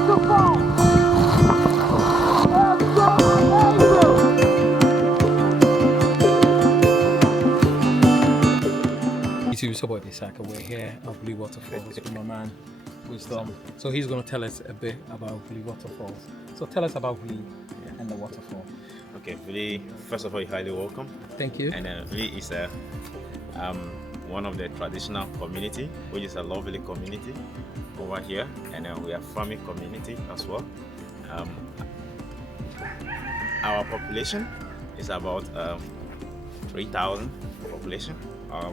Waterfall! Let's go! YouTube support this cycle. We're here at Wli Waterfall with my man Wisdom. So he's going to tell us a bit about Wli Waterfall. So tell us about Wli and the waterfall. Okay, Wli, first of all, you're highly welcome. Thank you. And Wli is one of the traditional community, which is a lovely community over here, and we are farming community as well. Our population is about 3,000 population,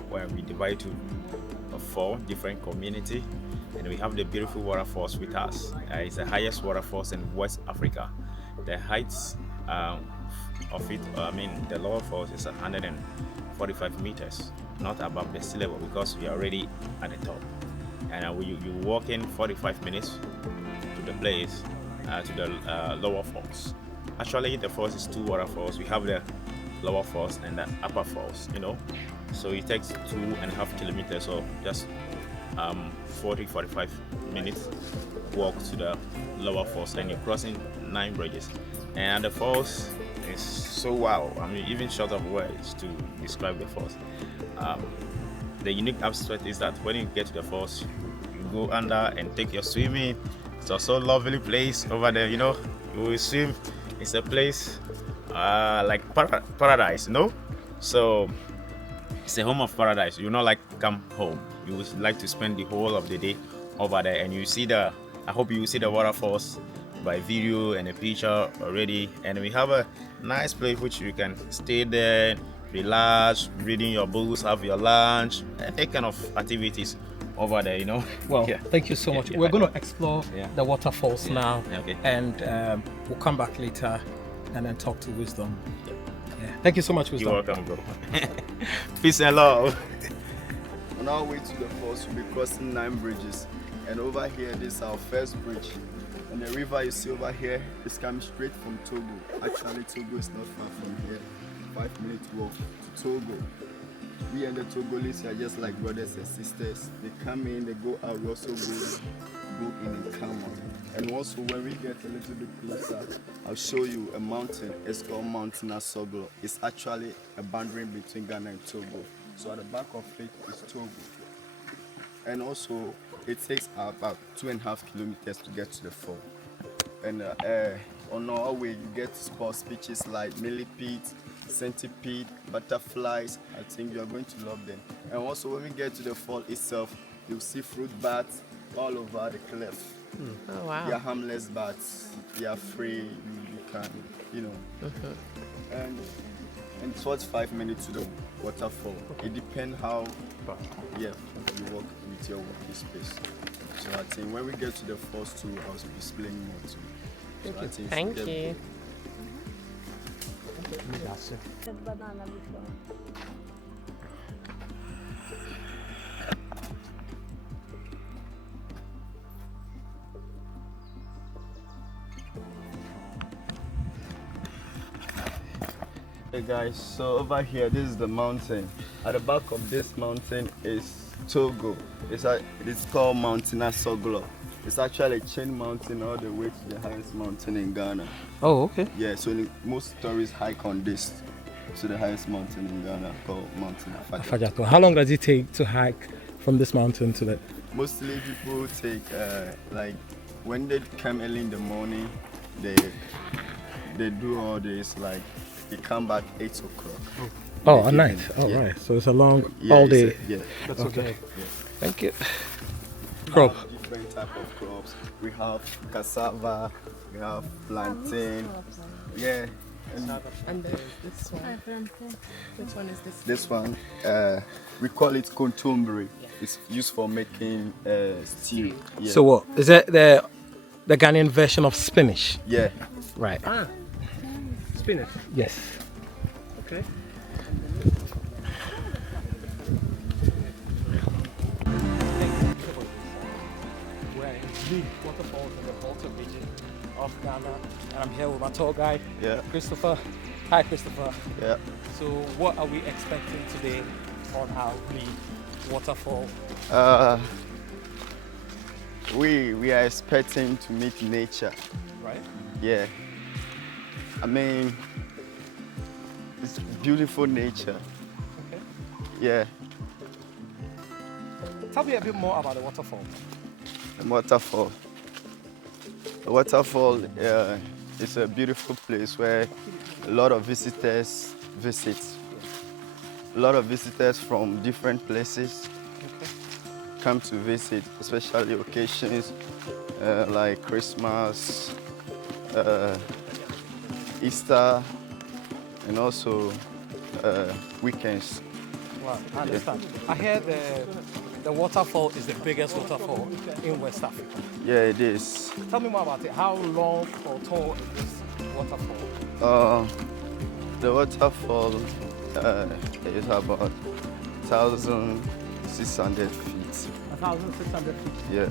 where we divide to 4 different community, and we have the beautiful waterfalls with us. It's the highest waterfalls in West Africa. The heights of it, the lower falls is 145 meters, not above the sea level, because we are already at the top. And you walk in 45 minutes to the place, to the lower falls. Actually, the falls is 2 waterfalls. We have the lower falls and the upper falls, So it takes 2.5 kilometers, so just 40-45 minutes walk to the lower falls, and you're crossing 9 bridges. And the falls is so wow. Even short of words to describe the falls. The unique aspect is that when you get to the falls, you go under and take your swimming. It's also a lovely place over there, you will swim. It's a place like paradise, So it's a home of paradise. You not like come home. You would like to spend the whole of the day over there, and you see I hope you see the waterfalls by video and a picture already. And we have a nice place which you can stay there, relax, reading your books, have your lunch, and any kind of activities over there, Well, thank you so much. We're going to explore the waterfalls now, Okay. and we'll come back later and then talk to Wisdom. Thank you so much, Wisdom. You're welcome, bro. Peace and love. On our way to the falls, we'll be crossing 9 bridges, and over here this is our first bridge. And the river you see over here is coming straight from Togo. Actually, Togo is not far from here. 5-minute walk to Togo. We and the Togolese are just like brothers and sisters. They come in, they go out, we also go in and come on. And also when we get a little bit closer, I'll show you a mountain. It's called Mountain Asoglo. It's actually a boundary between Ghana and Togo. So at the back of it is Togo. And also it takes about 2.5 kilometers to get to the fall. And on our way you get to spot species like millipede, centipede, butterflies. I think you're going to love them. And also when we get to the fall itself, you'll see fruit bats all over the cliff. Oh wow. They are harmless bats. They are free. You can, And it's 45 minutes to the waterfall. It depends how you walk with your walking space. So I think when we get to the falls too, I'll be explaining more to you. So Thank you. Hey guys, so over here, this is the mountain. At the back of this mountain is Togo. It's called Mountain Asoglo. It's actually a chain mountain all the way to the highest mountain in Ghana. Oh, okay. Yeah, so most tourists hike on this to the highest mountain in Ghana called Mountain Afajato. How long does it take to hike from this mountain to that? Mostly people take like when they come early in the morning, they do all this, like they come back 8 o'clock. Oh, at night. Oh, right. So it's a long all day. That's okay. Yeah. Thank you. Crop. Different type of crops. We have cassava, we have plantain. Yeah. And this one. Which one is this? This one, we call it kontombre. It's used for making stew. Yeah. So what? Is that the Ghanaian version of spinach? Yeah. Right. Spinach. Yes. Okay. We're in Wli Waterfall in the Volta region of Ghana, and I'm here with my tour guide, Christopher. Hi, Christopher. Yeah. So, what are we expecting today on our Wli Waterfall? we are expecting to meet nature. Right? Yeah. I mean, it's beautiful nature. Okay. Yeah. Tell me a bit more about the waterfall. The waterfall. The waterfall is a beautiful place where a lot of visitors visit. A lot of visitors from different places come to visit, especially occasions like Christmas, Easter, and also weekends. Wow, I understand. I hear the waterfall is the biggest waterfall in West Africa. Yeah, it is. Tell me more about it. How long or tall is this waterfall? The waterfall is about 1,600 feet. 1,600 feet. Yeah,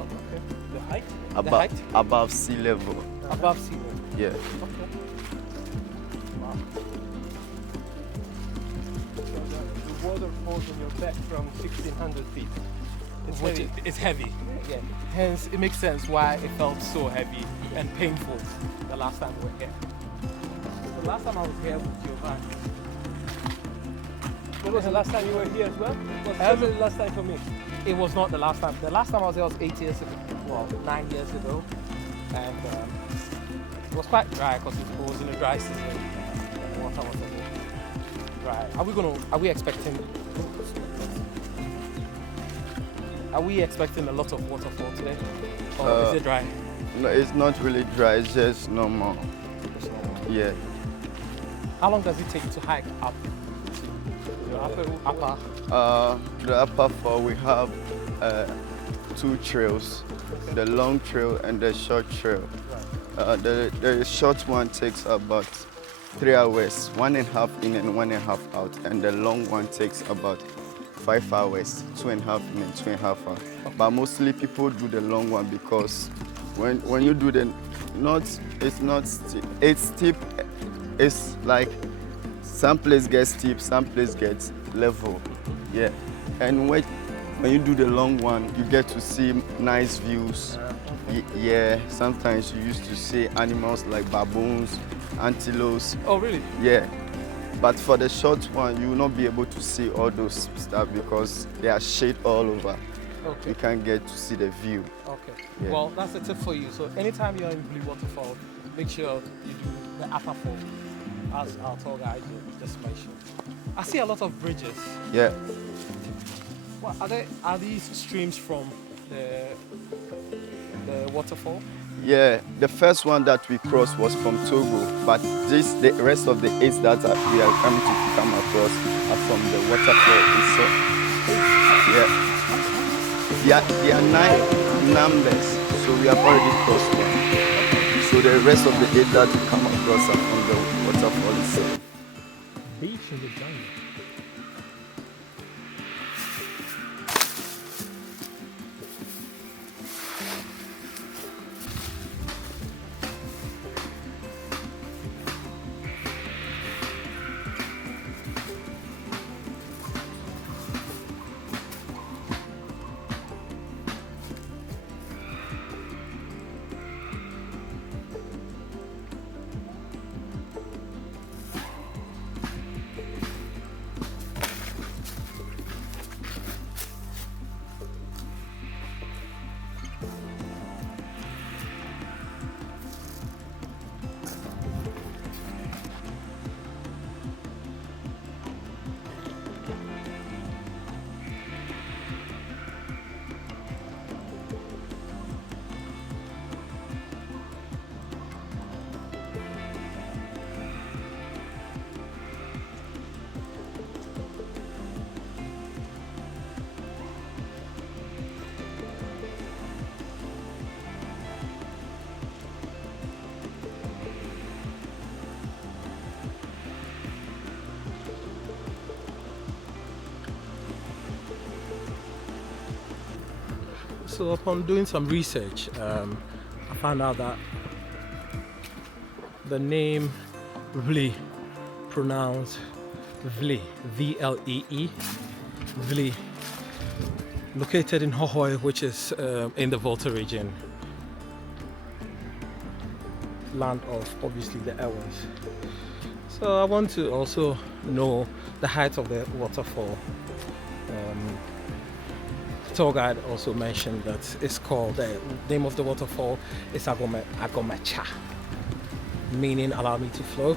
Okay. The height? The height? above sea level. Above sea level. Yeah. Okay. Wow. The water falls on your back from 1,600 feet. It's heavy. Yeah. Hence, it makes sense why it felt so heavy and painful the last time we were here. The last time I was here with Giovanni. When was the last time you were here as well? Was Um, the last time for me? It was not the last time. The last time I was here was 8 years ago. Well, 9 years ago. And it was quite dry because it was in a dry season. The water was a bit dry. Are we expecting a lot of waterfall today? Or is it dry? No, it's not really dry, it's just normal. Yeah. How long does it take to hike up? The upper. The upper fall, we have two trails, the long trail and the short trail. The short one takes about 3 hours, 1.5 in and 1.5 out, and the long one takes about 5 hours, 2.5 in and 2.5 out. But mostly people do the long one because when you do it's steep. It's like some place gets steep, some place gets level. Yeah. And when you do the long one, you get to see nice views. Yeah. Sometimes you used to see animals like baboons, antelopes. Oh, really? Yeah. But for the short one, you will not be able to see all those stuff because there are shade all over. Okay. You can't get to see the view. Okay. Yeah. Well, that's a tip for you. So anytime you're in Wli Waterfall, make sure you do the upper fall, as our tour guide just mentioned. I see a lot of bridges. Yeah. What are these streams from the waterfall? Yeah, the first one that we crossed was from Togo, but the rest of the 8 that we are coming to come across are from the waterfall itself. Yeah, there are 9 numbers, so we have already crossed one. So the rest of the 8 that we come across are from the waterfall itself. Beach in the jungle. So upon doing some research, I found out that the name Wli, pronounced Vlee, V-L-E-E, Vlee, located in Hohoi, which is in the Volta region, land of obviously the Ewes. So I want to also know the height of the waterfall. The tour guide also mentioned that it's called, the name of the waterfall is Agomacha, meaning allow me to flow.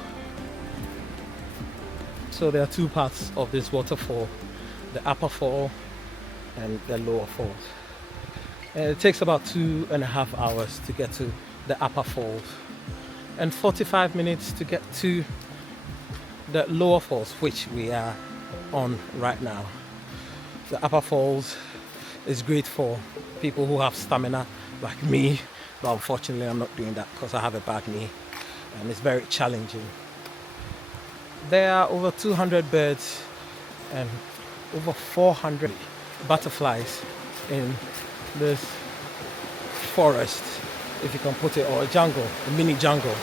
So there are two parts of this waterfall, the upper fall and the lower falls. And it takes about 2.5 hours to get to the upper falls and 45 minutes to get to the lower falls, which we are on right now. The upper falls is great for people who have stamina like me, but unfortunately I'm not doing that because I have a bad knee and it's very challenging. There are over 200 birds and over 400 butterflies in this forest, if you can put it, or a jungle, a mini jungle.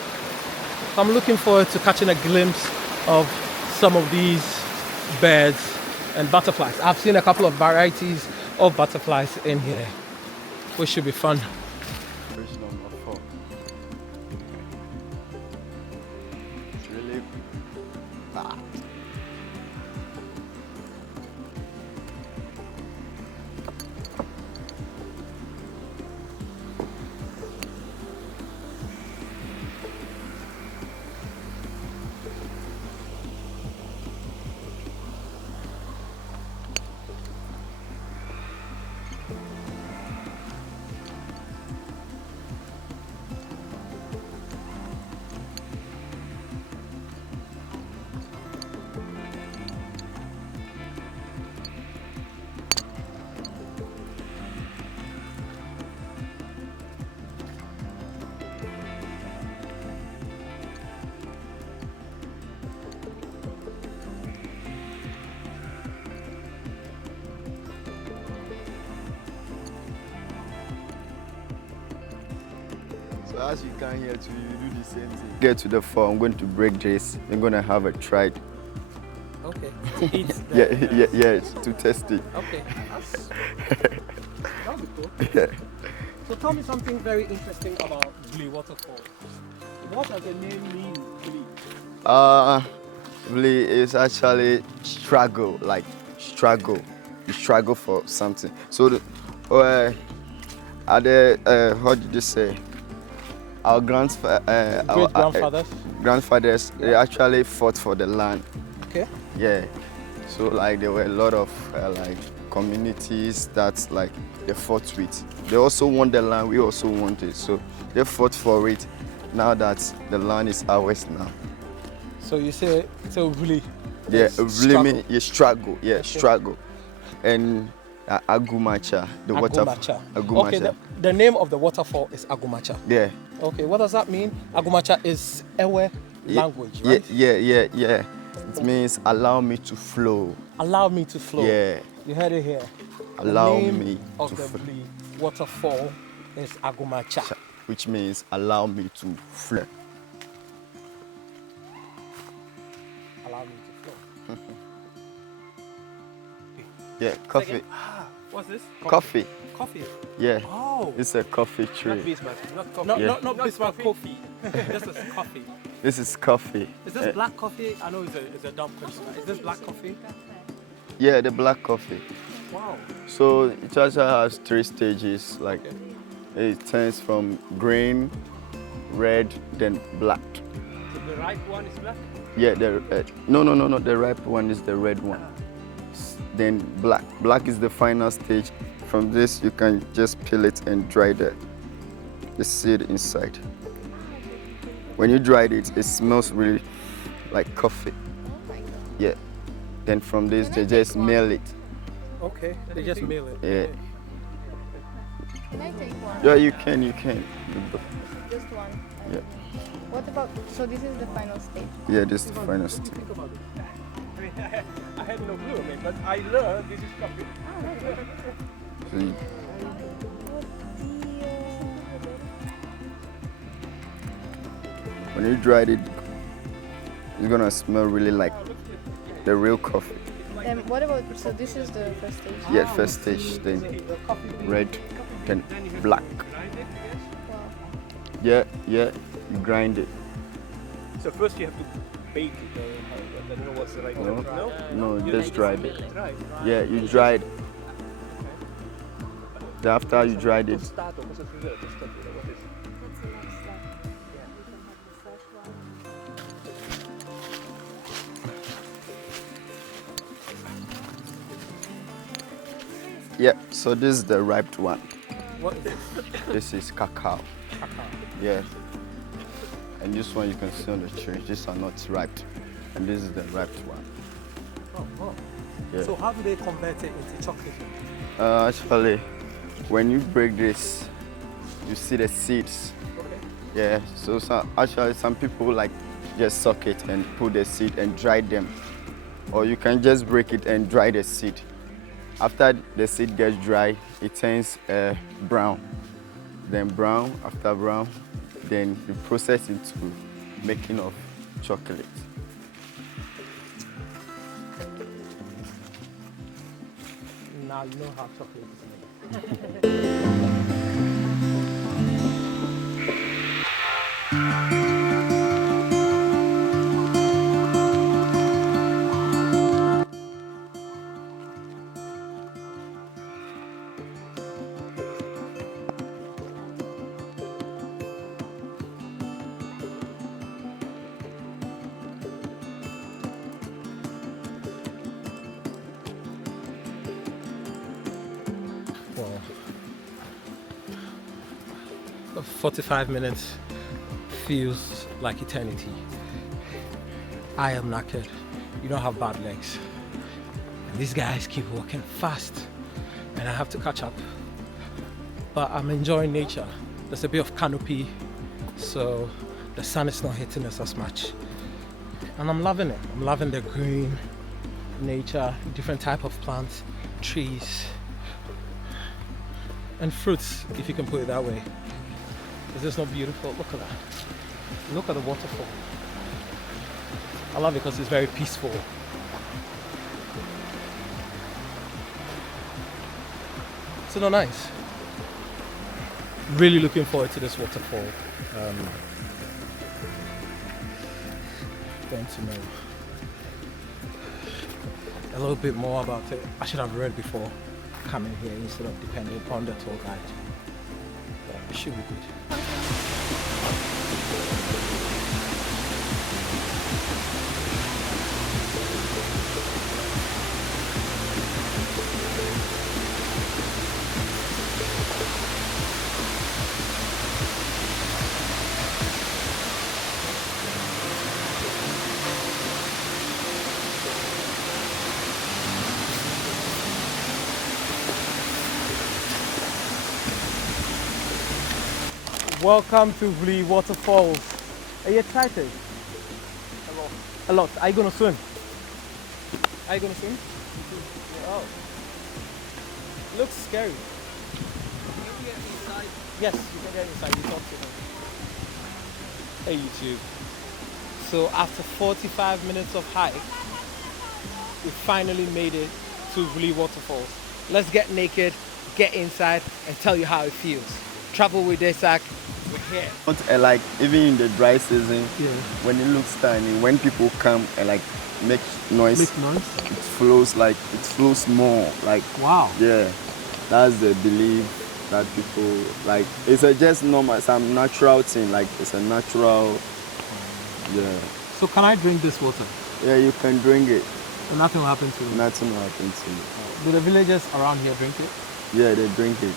I'm looking forward to catching a glimpse of some of these birds and butterflies. I've seen a couple of varieties of butterflies in here, which should be fun. Bridge number 4. It's really bad. So as you can hear too, you do the same thing. Get to the fall, I'm going to break this. I'm going to have a try. Okay. To eat Yeah, to test it. Okay. That'll be cool. Yeah. So tell me something very interesting about Wli Waterfall. What does the name mean, Wli? Wli is actually struggle, like struggle. You struggle for something. So the, how did you say? Our Great-grandfathers? Grandfathers, they actually fought for the land. Okay. Yeah. So like there were a lot of like communities that like they fought with. They also want the land, we also want it. So they fought for it. Now that the land is ours now. So you say, so Wli? Yeah, struggle. Wli mean you struggle. Yeah, Okay. struggle. And Agumacha, the waterfall. Agumacha. Okay, the name of the waterfall is Agumacha. Yeah. Okay, what does that mean? Agumacha is Ewe language, right? Yeah. It means allow me to flow. Allow me to flow. Yeah. You heard it here. Allow the name me of to the flow. Wli waterfall is Agumacha. Which means allow me to flow. Allow me to flow. Yeah, coffee. Second. What's this? Coffee. Coffee. Yeah. Oh. It's a coffee tree. Not Bismarck, not coffee. No, Yeah. not Bismarck coffee. This is coffee. This is coffee. Is this black coffee? I know it's a dumb question. Is this black coffee? Yeah, the black coffee. Wow. So it also has 3 stages. Like Okay. it turns from green, red, then black. So the ripe one is black. Yeah, no. The ripe one is the red one. Then black. Black is the final stage. From this, you can just peel it and dry the seed inside. When you dried it, it smells really like coffee. Yeah. Then from this, they just mail it. Okay. They just mail it. Yeah. Can I take one? Yeah, you can. Just one. Yeah. What about, so this is the final stage? Yeah, this is the final What do you stage. think about it? I mean, I had no clue, man, but I learned this is coffee. So you- when you dried it, it's gonna smell really like the real coffee. It's What about, so this is the first stage? Yeah, first stage, then red, then black. Wow. Yeah, you grind it. So first you have to bake it. I don't know what's the right word. No? No, just dried it. Dry. Yeah, you dried. Then after you dried it, Tostato, cosa significa tostato? What is it? yeah, so this is the ripe one. What is This is cacao. cacao? Yeah. And this one you can see on the tree. These are not ripe. And this is the ripe one. Oh. Yeah. So how do they convert it into chocolate? Actually, when you break this, you see the seeds. Okay. Yeah. So some people like just suck it and put the seed and dry them. Or you can just break it and dry the seed. After the seed gets dry, it turns brown. Then brown, after brown, then you process into making of chocolate. Now you know how chocolate is made. Well, 45 minutes feels like eternity. I am knackered. You don't have bad legs. And these guys keep walking fast, and I have to catch up. But I'm enjoying nature. There's a bit of canopy, so the sun is not hitting us as much. And I'm loving it. I'm loving the green, nature, different type of plants, trees, and fruits, if you can put it that way. Is this not beautiful? Look at that. Look at the waterfall. I love it because it's very peaceful. So no, nice. Really looking forward to this waterfall. Going to know a little bit more about it. I should have read before coming here instead of depending on the tour guide. But it should be good. Welcome to Wli Waterfall. Are you excited? A lot. Are you gonna swim? Are you gonna swim? Oh. Looks scary. Can we get inside? Yes, you can get inside. You talk to him. Hey YouTube. So after 45 minutes of hike, we finally made it to Wli Waterfalls. Let's get naked, get inside, and tell you how it feels. Travel with Isaac. We're here. Like even in the dry season, Yeah. when it looks tiny, when people come and like make noise, it flows more. Like Wow. yeah, that's the belief that people like. It's just normal, some natural thing. Like it's a natural. Yeah. So can I drink this water? Yeah, you can drink it. And nothing will happen to me. Nothing will happen to you. Do the villagers around here drink it? Yeah, they drink it.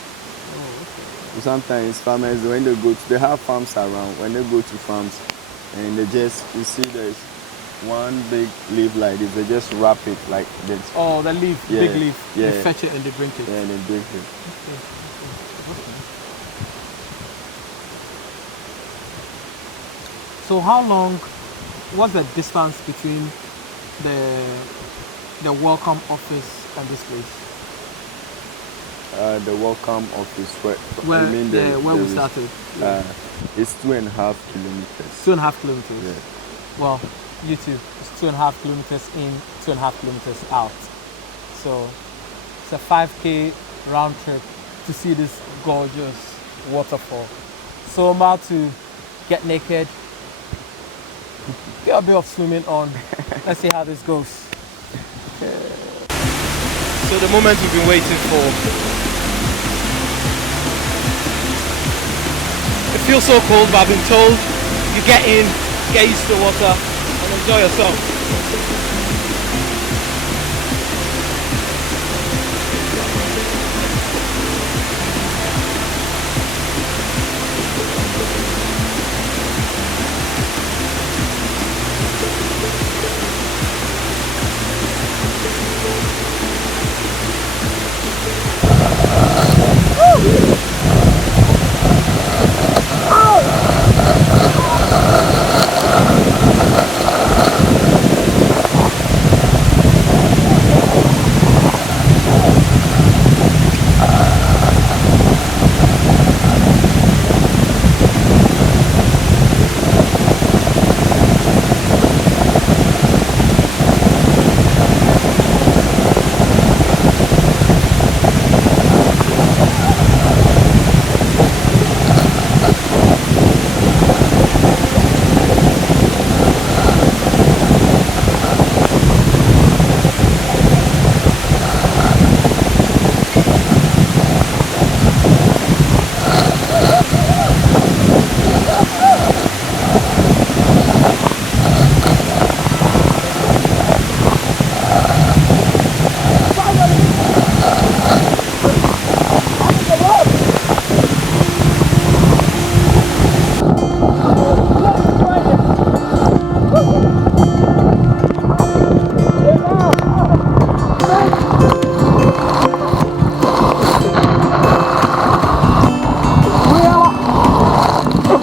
Sometimes farmers, when they have farms around, when they go to farms and you see there's one big leaf like this, they just wrap it like this. Oh, the leaf, Yeah, big leaf. yeah. They fetch it and they drink it. Yeah, and they drink it. So how long, what's the distance between the welcome office and this place? The welcome office, Where, I mean where we started? it's 2.5 kilometers. 2.5 kilometers. Yeah. Well, YouTube, it's 2.5 kilometers in, 2.5 kilometers out. So it's a 5K round trip to see this gorgeous waterfall. So I'm about to get naked, get a bit of swimming on. Let's see how this goes. So the moment we've been waiting for. It feels so cold, but I've been told you get in, get used to the water, and enjoy yourself.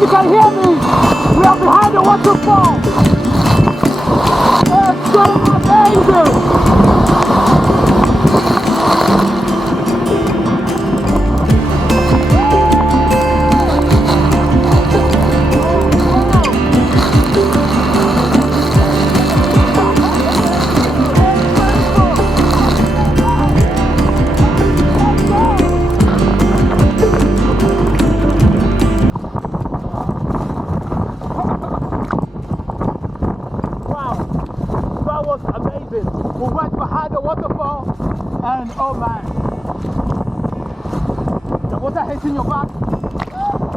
You can hear me. We are behind the waterfall. It's so amazing. That was amazing. We went behind the waterfall and oh man, the water hitting your back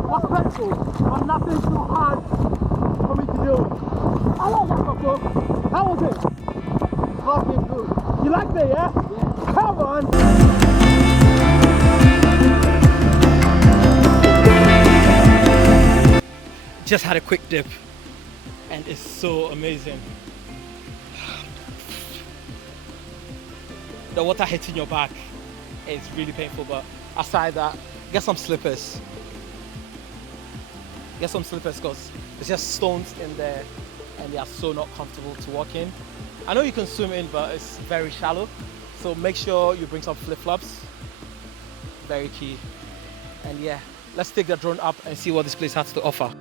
was painful, but nothing too hard for me to do. I like that, Coco. How was it? Fucking good. You liked it, yeah? Yeah. Come on. Just had a quick dip and it's so amazing. The water hitting your back is really painful, but aside that, get some slippers. Get some slippers because there's just stones in there and they are so not comfortable to walk in. I know you can swim in, but it's very shallow. So make sure you bring some flip-flops. Very key. And yeah, let's take the drone up and see what this place has to offer.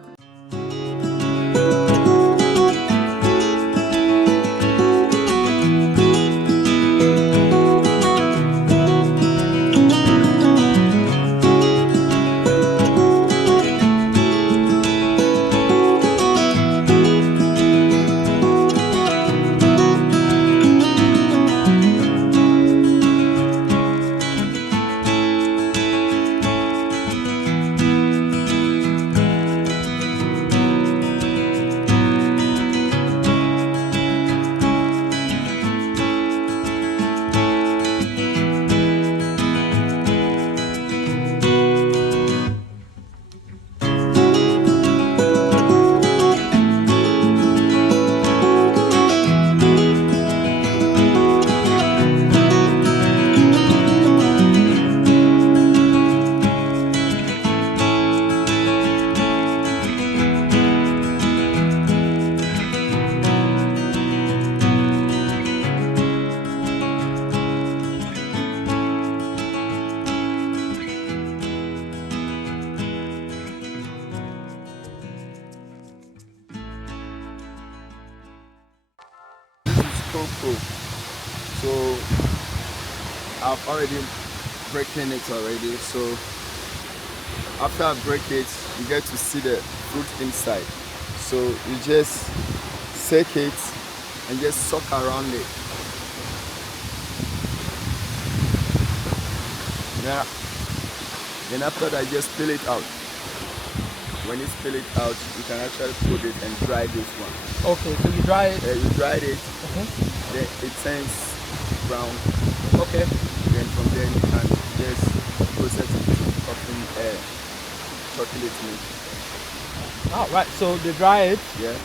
Coco. So I've already breaking it already. So after I break it, you get to see the fruit inside. So you just shake it and just suck around it. Yeah. Then after that, just spill it out. When you spill it out, you can actually put it and dry this one. Okay, so you dry it. You dried it, then it turns brown. Okay. Then from there you can just process it to chocolate milk. All right. So they dry it. Yeah.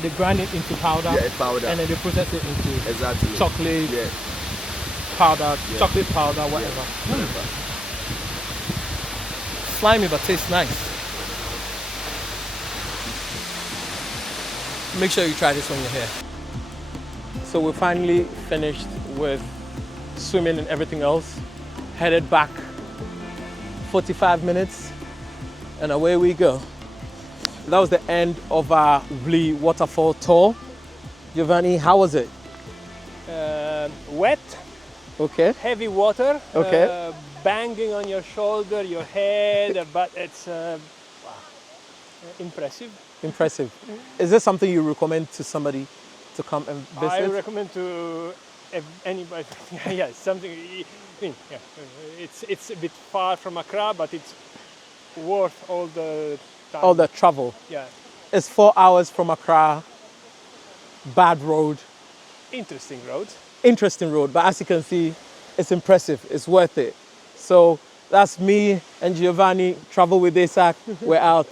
They grind it into powder. Yeah, powder. And then they process it into Exactly. chocolate Yeah. powder, Yeah. chocolate powder, whatever. Yeah. Whatever. Slimy but tastes nice. Make sure you try this when you're here. So we're finally finished with swimming and everything else. Headed back 45 minutes and away we go. That was the end of our Wli Waterfall tour. Giovanni, how was it? Wet, Okay. heavy water, Okay. banging on your shoulder, your head, but it's impressive. Impressive. Is this something you recommend to somebody to come and visit? I recommend to anybody. Yeah, something. I mean, yeah, it's a bit far from Accra, but it's worth all the time. All the travel. Yeah, It's 4 hours from Accra. Bad road. interesting road. Interesting road, but as you can see, it's impressive. It's worth it. So that's me and Giovanni. Travel with Isaac. We're out.